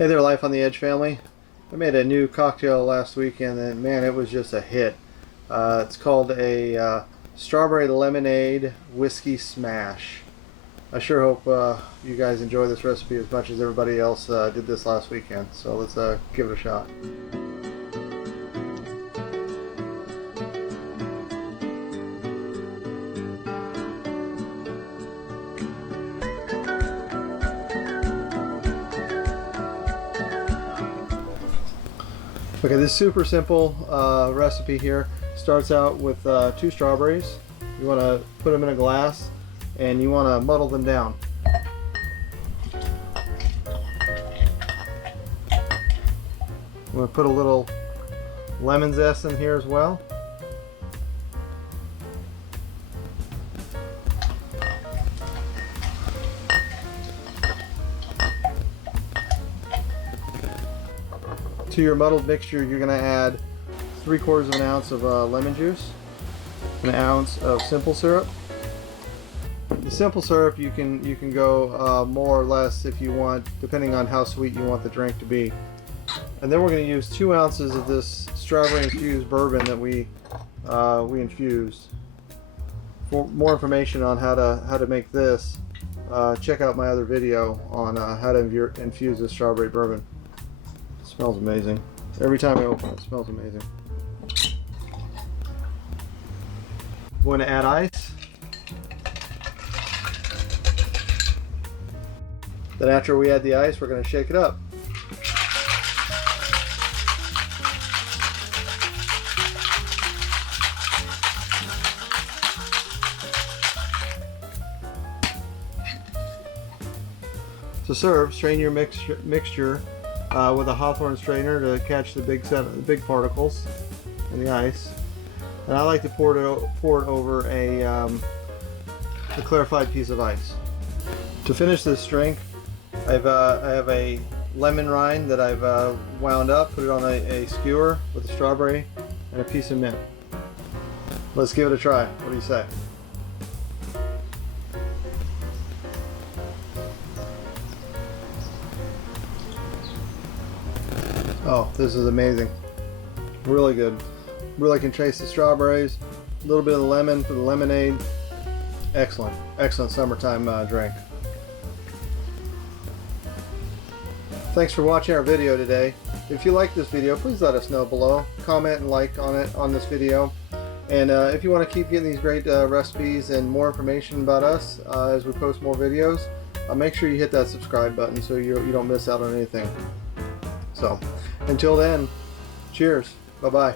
Hey there, Life on the Edge family. I made a new cocktail last weekend and man, it was just a hit. It's called a strawberry lemonade whiskey smash. I sure hope you guys enjoy this recipe as much as everybody else did this last weekend. So let's give it a shot. Okay, this super simple recipe here starts out with 2 strawberries. You want to put them in a glass and you want to muddle them down. I'm going to put a little lemon zest in here as well. To your muddled mixture, you're going to add 3/4 of an ounce of lemon juice, an ounce of simple syrup. The simple syrup you can go more or less if you want, depending on how sweet you want the drink to be. And then we're going to use 2 ounces of this strawberry infused bourbon that we infused. For more information on how to make this, check out my other video on how to infuse this strawberry bourbon. Smells amazing. Every time I open it, it smells amazing. I'm going to add ice. Then after we add the ice, we're going to shake it up. To serve, strain your mixture with a Hawthorne strainer to catch the big particles in the ice, and I like to pour it over a clarified piece of ice. To finish this drink, I have a lemon rind that I've wound up, put it on a skewer with a strawberry and a piece of mint. Let's give it a try. What do you say? Oh, this is amazing. Really good. Really can taste the strawberries, a little bit of the lemon for the lemonade. Excellent. Excellent summertime drink. Thanks for watching our video today. If you like this video, please let us know below. Comment and like on this video. And if you want to keep getting these great recipes and more information about us as we post more videos, make sure you hit that subscribe button so you don't miss out on anything. So, until then, cheers. Bye-bye.